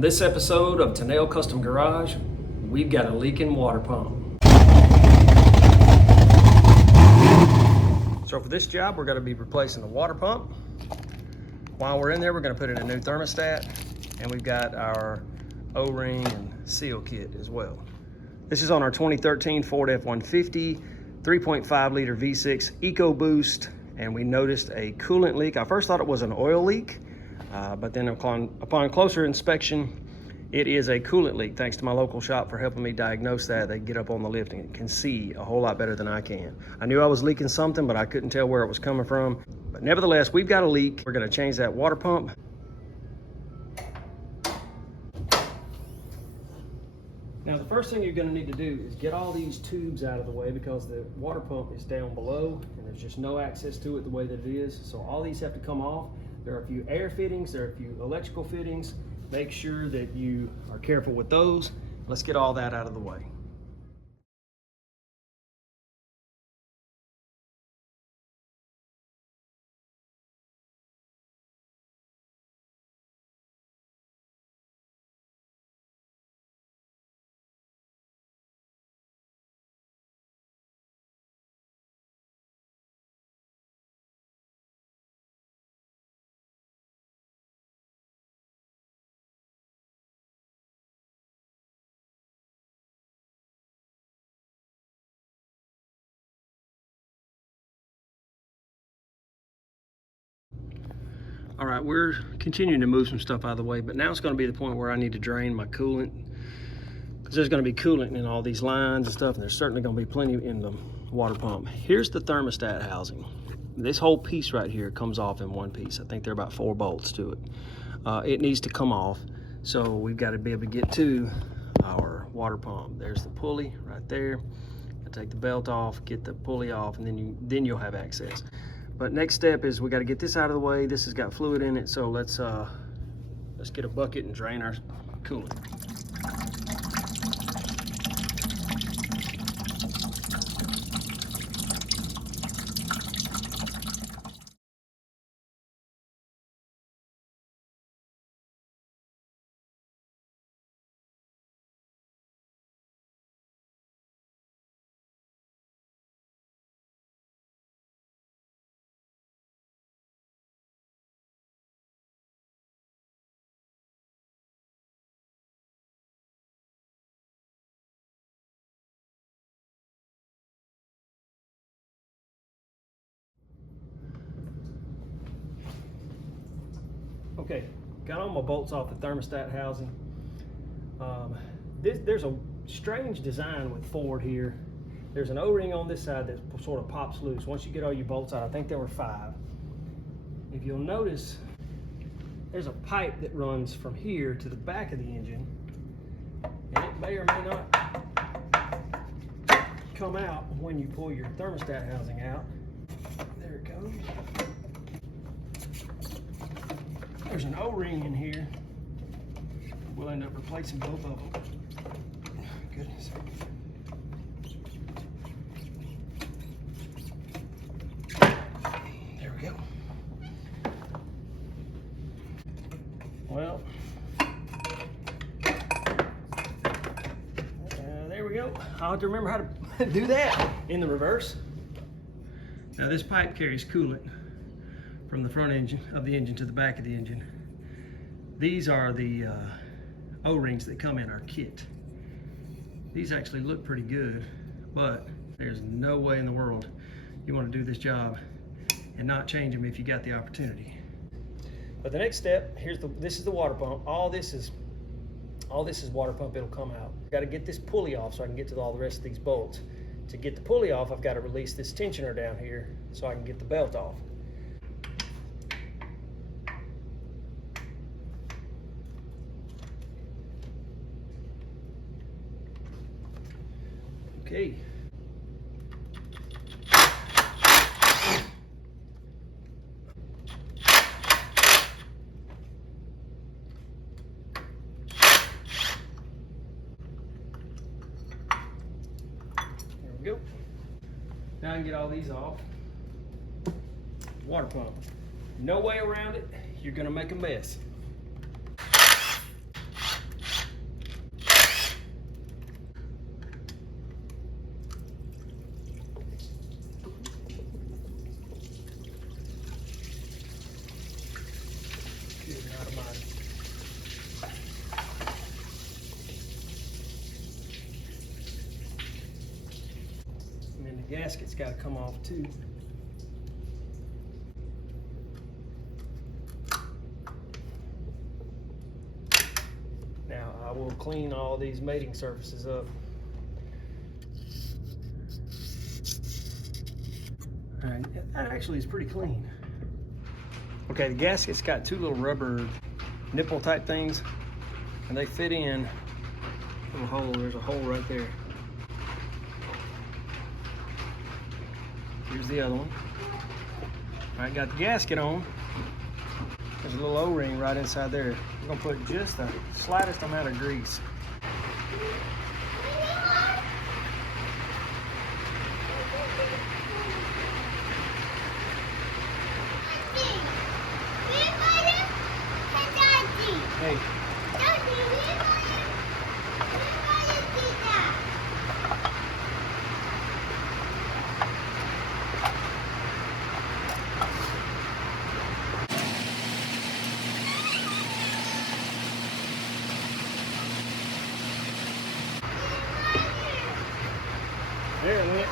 On this episode of Tennelle Custom Garage, we've got a leaking water pump. So for this job, we're going to be replacing the water pump. While we're in there, we're going to put in a new thermostat, and we've got our O-ring and seal kit as well. This is on our 2013 Ford F150, 3.5 liter V6 Ecoboost, and we noticed a coolant leak. I first thought it was an oil leak, but then upon closer inspection, it is a coolant leak. Thanks to my local shop for helping me diagnose that. They get up on the lift and can see a whole lot better than I can. I knew I was leaking something, but I couldn't tell where it was coming from. But nevertheless, we've got a leak. We're gonna change that water pump. Now, the first thing you're gonna need to do is get all these tubes out of the way because the water pump is down below and there's just no access to it the way that it is. So all these have to come off. There are a few air fittings, there are a few electrical fittings. Make sure that you are careful with those. Let's get all that out of the way. All right, we're continuing to move some stuff out of the way, but now it's going to be the point where I need to drain my coolant, because there's going to be coolant in all these lines and stuff, and there's certainly going to be plenty in the water pump. Here's the thermostat housing. This whole piece right here comes off in one piece. I think there are about 4 bolts to it. It needs to come off, so we've got to be able to get to our water pump. There's the pulley right there. I take the belt off, get the pulley off, and then you'll have access. But next step is we got to get this out of the way. This has got fluid in it, so let's get a bucket and drain our coolant. Okay, got all my bolts off the thermostat housing. There's a strange design with Ford here. There's an O-ring on this side that sort of pops loose. Once you get all your bolts out, I think there were 5. If you'll notice, there's a pipe that runs from here to the back of the engine, and it may or may not come out when you pull your thermostat housing out. There it goes. There's an O-ring in here. We'll end up replacing both of them. Goodness. There we go. Well, there we go. I'll have to remember how to do that in the reverse. Now this pipe carries coolant from the front engine of the engine to the back of the engine. These are the O-rings that come in our kit. These actually look pretty good, but there's no way in the world you want to do this job and not change them if you got the opportunity. But the next step, this is the water pump. All this is water pump. It'll come out. Got to get this pulley off so I can get to all the rest of these bolts. To get the pulley off, I've got to release this tensioner down here so I can get the belt off. Okay. There we go. Now I can get all these off. Water pump. No way around it. You're gonna make a mess. gasket's got to come off too. Now I will clean all these mating surfaces up. All right, that actually is pretty clean. Okay, the gasket's got two little rubber nipple type things, and they fit in a little hole. There's a hole right there. Here's the other one. All right, got the gasket on. There's a little O-ring right inside there. We're gonna put just the slightest amount of grease. Hey. There it went.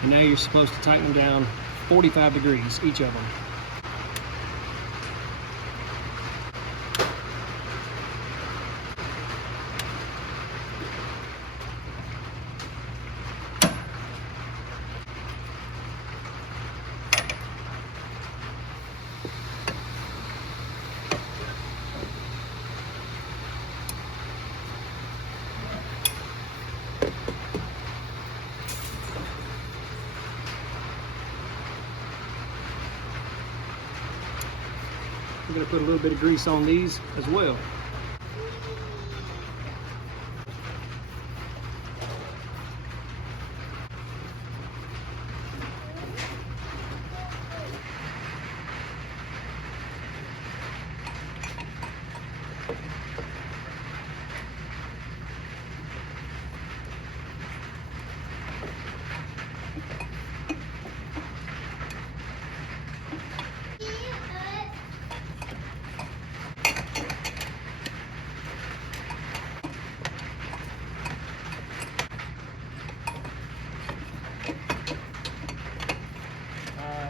And now you're supposed to tighten them down 45 degrees, each of them. I'm going to put a little bit of grease on these as well.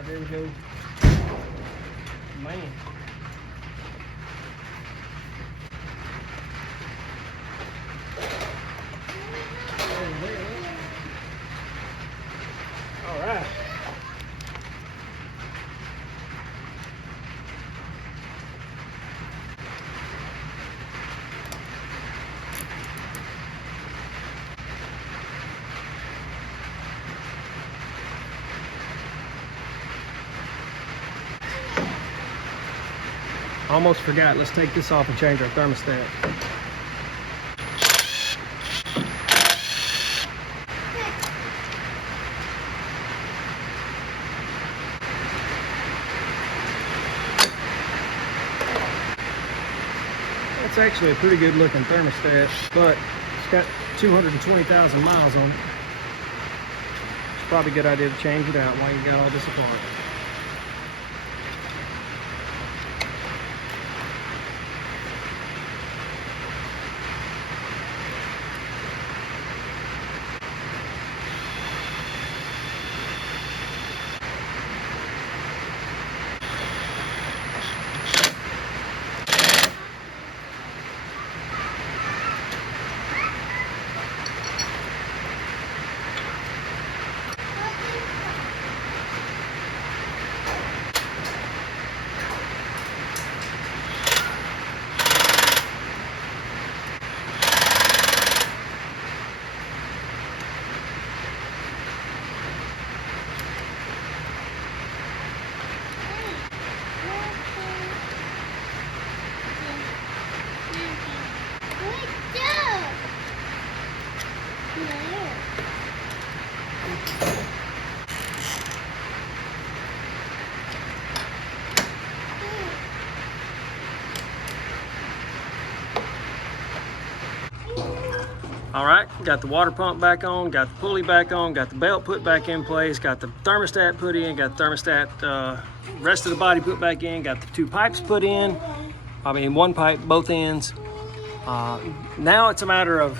There we go. Man. All right. Almost forgot. Let's take this off and change our thermostat. That's actually a pretty good looking thermostat, but it's got 220,000 miles on it. It's probably a good idea to change it out while you got all this apart. All right, got the water pump back on, got the pulley back on, got the belt put back in place, got the thermostat put in, got the thermostat, rest of the body put back in, got the 2 pipes put in. I mean, 1 pipe, both ends. Now it's a matter of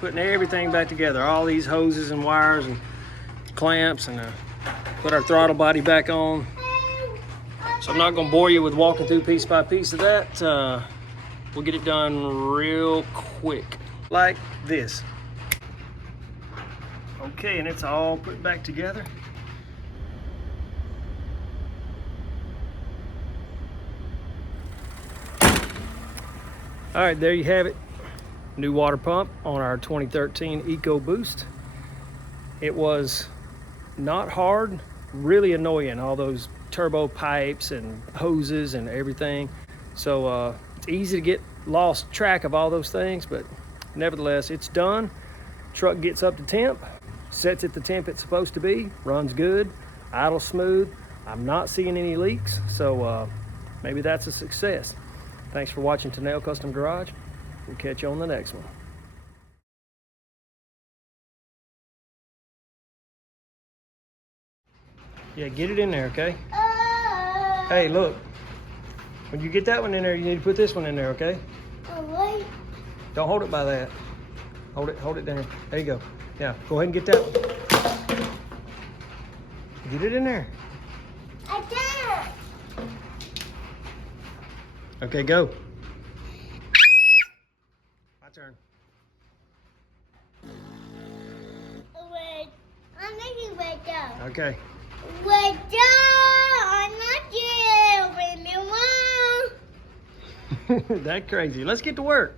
putting everything back together, all these hoses and wires and clamps, and put our throttle body back on. So I'm not gonna bore you with walking through piece by piece of that. We'll get it done real quick, like this. Okay, and it's all put back together. All right, there you have it. New water pump on our 2013 Ecoboost. It was not hard, really annoying, all those turbo pipes and hoses and everything. So it's easy to get lost track of all those things, but nevertheless, it's done. Truck gets up to temp, sets at the temp it's supposed to be, runs good, idle smooth. I'm not seeing any leaks, so maybe that's a success. Thanks for watching Tennell Custom Garage. We'll catch you on the next one. Yeah, get it in there, okay? Hey, look. When you get that one in there, you need to put this one in there, okay? Wait. Don't hold it by that. Hold it down. There you go. Yeah, go ahead and get that one. Get it in there. I can't. Okay, go. My turn. Wait. I'm making wait down. Okay. Wait down. I'm not here. Wait, Mom. That crazy. Let's get to work.